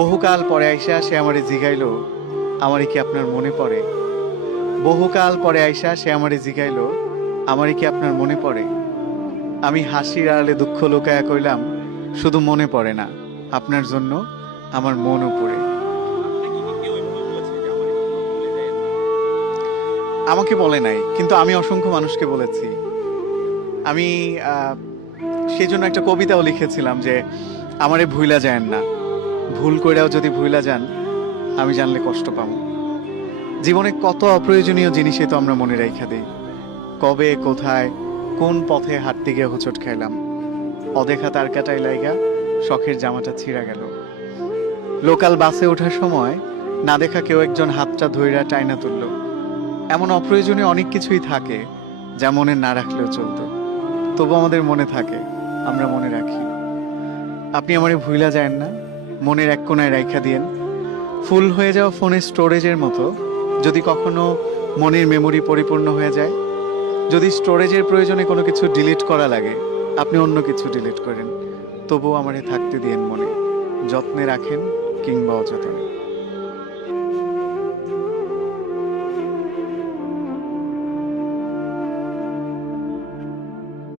বহুকাল পরে আইসা সে আমারে জিগাইলো, আমারে কি আপনার মনে পড়ে? বহুকাল পরে আইসা সে আমারে জিগাইলো, আমারে কি আপনার মনে পড়ে? আমি হাসির আড়ালে দুঃখ লুকায়া কইলাম, শুধু মনে পড়ে না, আপনার জন্য আমার মনও পড়ে। আপনাকে কি কেউ এভাবে বলেছে যে আমারে কখনো ভুলে যাইয়েন না? আমাকে বলে নাই, কিন্তু আমি অসংখ্য মানুষকে বলেছি। আমি সেই জন্য একটা কবিতাও লিখেছিলাম যে আমারে ভুইলা যায়েন না, ভুল কইরাও যদি ভুইলা যান, আমি জানলে কষ্ট পাবো। জীবনে কত অপ্রয়োজনীয় জিনিসই তো আমরা মনে রাইখা দিই। কবে, কোথায়, কোন পথে হাঁটতে গিয়ে হোঁচট খাইলাম, অদেখা তার কাটাই লাইগা শখের জামাটা ছিঁড়া গেল। লোকাল বাসে ওঠার সময় না দেখা কেউ একজন হাতটা ধইরা টাইনা তুলল। এমন অপ্রয়োজনীয় অনেক কিছুই থাকে যা মনে না রাখলেও চলতো, তবু আমাদের মনে থাকে, আমরা মনে রাখি। আপনি আমারে ভুইলা যায়েন না, মনের এক কোনায় রাইখা দিয়েন। ফুল হয়ে যাওয়া ফোনের স্টোরেজের মতো যদি কখনো মনের মেমরি পরিপূর্ণ হয়ে যায়, যদি স্টোরেজের প্রয়োজনে কোনো কিছু ডিলিট করা লাগে, আপনি অন্য কিছু ডিলিট করেন, তবুও আমারে থাকতে দিয়েন মনে, যত্নে রাখেন কিংবা অযত্নে।